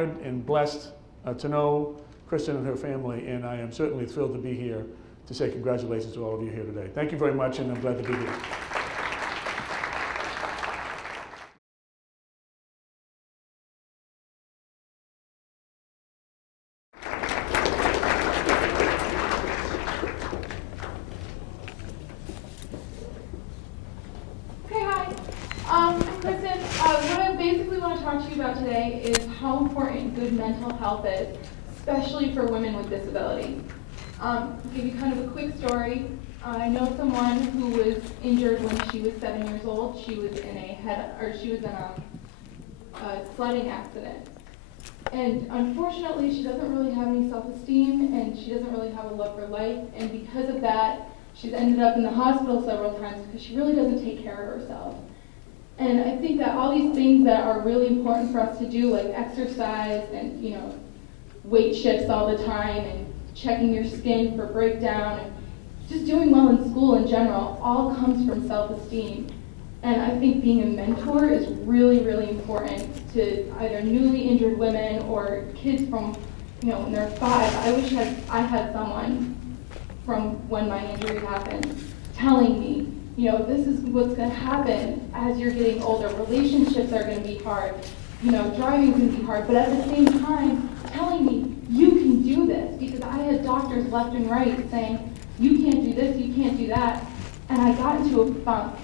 honored and blessed to know Kristen and her family, and I am certainly thrilled to be here to say congratulations to all of you here today. Thank you very much, and I'm glad to be here. I'm Kristen. What I basically want to talk to you about today is how important good mental health is, especially for women with disabilities. I'll give you kind of a quick story. I know someone who was injured when she was 7 years old. She was in a sledding accident. And unfortunately, she doesn't really have any self-esteem, and she doesn't really have a love for life. And because of that, she's ended up in the hospital several times because she really doesn't take care of herself. And I think that all these things that are really important for us to do, like exercise and, weight shifts all the time and checking your skin for breakdown and just doing well in school in general, all comes from self-esteem. And I think being a mentor is really, really important to either newly injured women or kids from, when they're 5. I wish I had someone from when my injury happened telling me, this is what's going to happen as you're getting older. Relationships are going to be hard. Driving is going to be hard. But at the same time, telling me, you can do this. Because I had doctors left and right saying, you can't do this, you can't do that. And I got into a funk.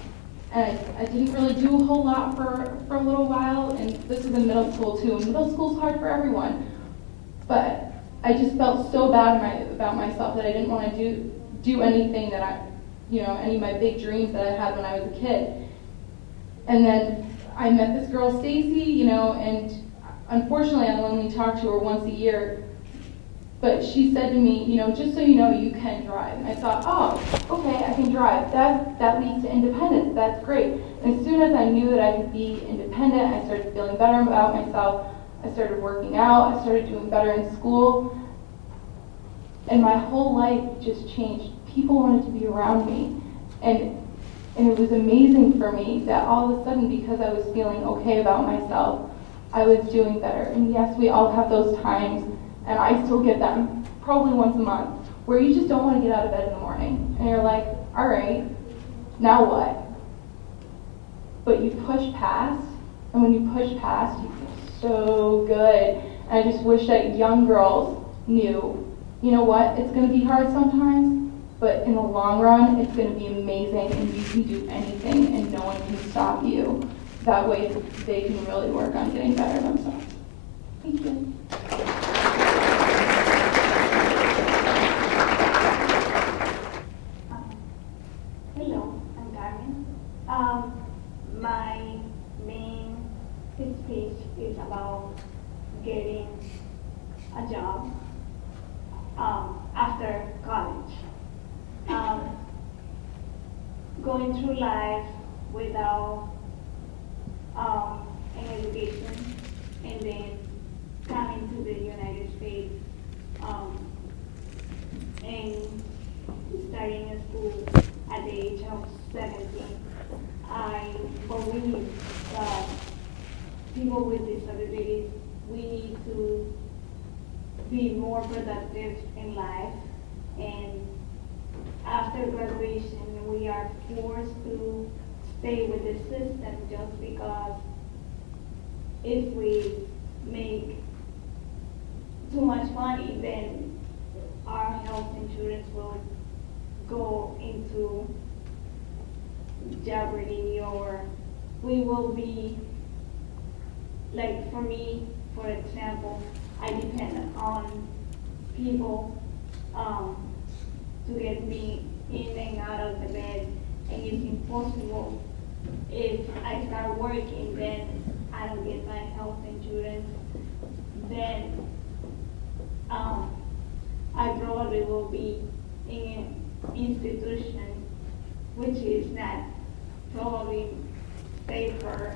And I didn't really do a whole lot for a little while. And this is in middle school, too. And middle school's hard for everyone. But I just felt so bad about myself that I didn't want to do anything that any of my big dreams that I had when I was a kid. And then I met this girl, Stacy, and unfortunately I only talked to her once a year, but she said to me, just so you know, you can drive. And I thought, oh, okay, I can drive. That leads to independence. That's great. And as soon as I knew that I could be independent, I started feeling better about myself. I started working out. I started doing better in school. And my whole life just changed. People wanted to be around me, and it was amazing for me that all of a sudden, because I was feeling okay about myself, I was doing better. And yes, we all have those times, and I still get them probably once a month, where you just don't want to get out of bed in the morning, and you're like, all right, now what? But you push past, and when you push past, you feel so good. And I just wish that young girls knew, you know what, it's going to be hard sometimes, but in the long run, it's going to be amazing, and you can do anything, and no one can stop you. That way, they can really work on getting better themselves. Thank you. Hello, I'm Carmen. My main speech is about getting a job after college. Going through life without an education, and then coming to the United States and starting a school at the age of 17. I believe that people with disabilities, we need to be more productive in life, and after graduation, we are forced to stay with the system just because if we make too much money, then our health insurance will go into jeopardy, or we will be, like for me, for example, I depend on people to get me in and out of the bed, and it's impossible. If I start working, then I don't get my health insurance, then I probably will be in an institution which is not probably safer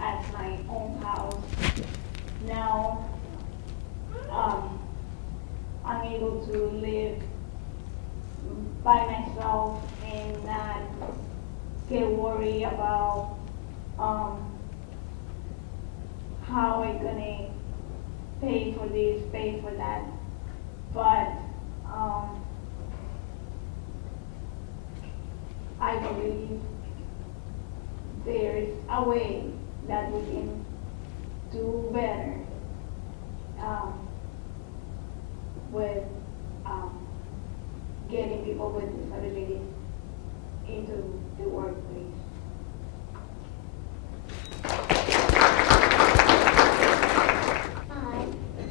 as my own house. Now I'm able to live by myself and not get worried about how I'm gonna pay for this, pay for that. But I believe there is a way that we can do better with getting people with disabilities into the workplace. Hi, I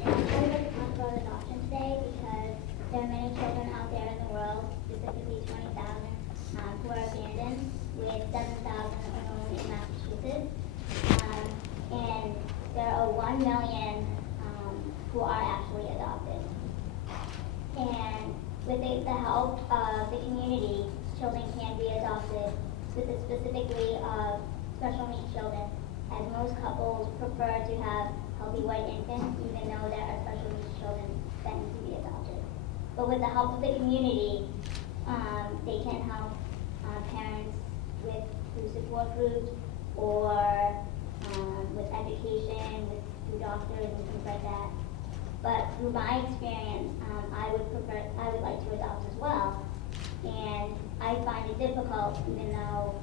would like to talk about adoption today because there are many children out there in the world, specifically 20,000, who are abandoned, with 7,000 alone in Massachusetts. And there are 1 million who are actually adopted. And with the help of the community, children can be adopted with the specifically of special needs children, as most couples prefer to have healthy white infants, even though there are special needs children that need to be adopted. But with the help of the community, they can help parents through support groups or with education, through doctors and things like that. But through my experience, I would like to adopt as well. And I find it difficult, even though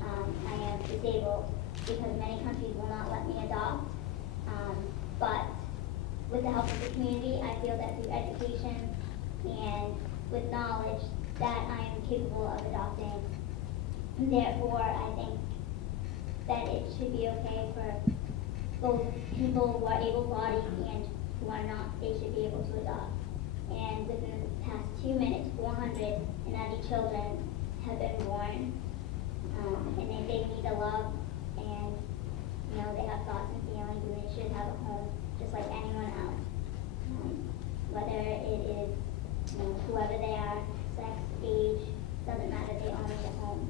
I am disabled, because many countries will not let me adopt. But with the help of the community, I feel that through education and with knowledge that I am capable of adopting. Therefore, I think that it should be okay for both people who are able-bodied and who are not. They should be able to adopt. And within the past 2 minutes, 490 children have been born, and they need a love, and they have thoughts and feelings, and they should have a home just like anyone else. Whether it is whoever they are, sex, age, doesn't matter. They all need a home.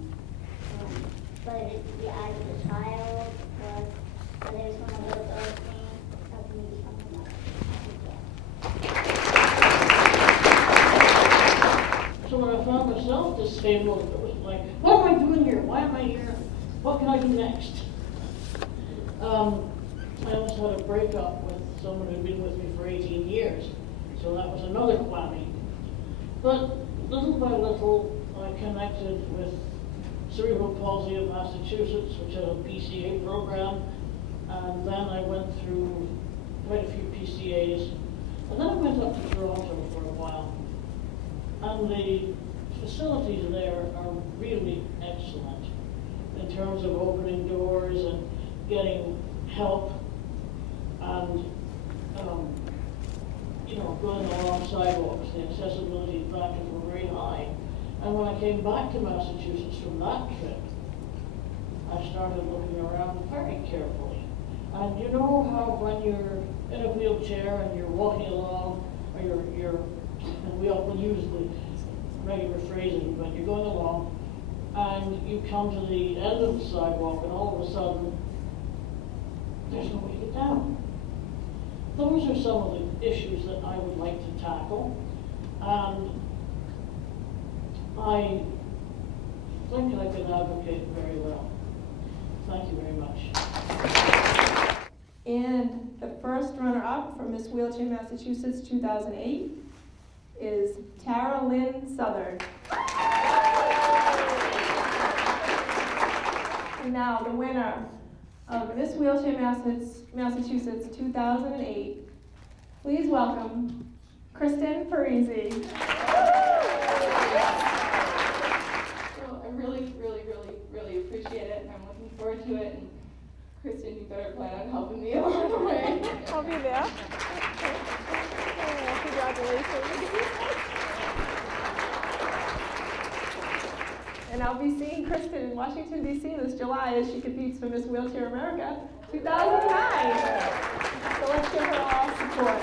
Whether it's the eyes of the child, or whether it's from a little girl thing, how can you become a mother? So when I found myself disabled, it was like, what am I doing here? Why am I here? What can I do next? I also had a breakup with someone who'd been with me for 18 years, so that was another whammy. But little by little, I connected with Cerebral Palsy of Massachusetts, which had a PCA program, and then I went through quite a few PCAs, and then I went up to Toronto for a while. And the facilities there are really excellent in terms of opening doors and getting help and going along sidewalks. The accessibility factors were very high. And when I came back to Massachusetts from that trip, I started looking around very carefully. And you know how when you're in a wheelchair and you're walking along, or and we often use the regular phrasing, but you're going along and you come to the end of the sidewalk and all of a sudden there's no way to get down. Those are some of the issues that I would like to tackle, and I think I can advocate very well. Thank you very much. And the first runner-up for Miss Wheelchair Massachusetts 2008 is Tara Lynn Southern. And now the winner of Miss Wheelchair Massachusetts 2008, please welcome Kristen Parisi. So I really, really, really, really appreciate it, and I'm looking forward to it. And Kristen, you better plan on helping me along the way. I'll be there. Oh, congratulations. And I'll be seeing Kristen in Washington, D.C. this July as she competes for Miss Wheelchair America 2009. So let's give her all support.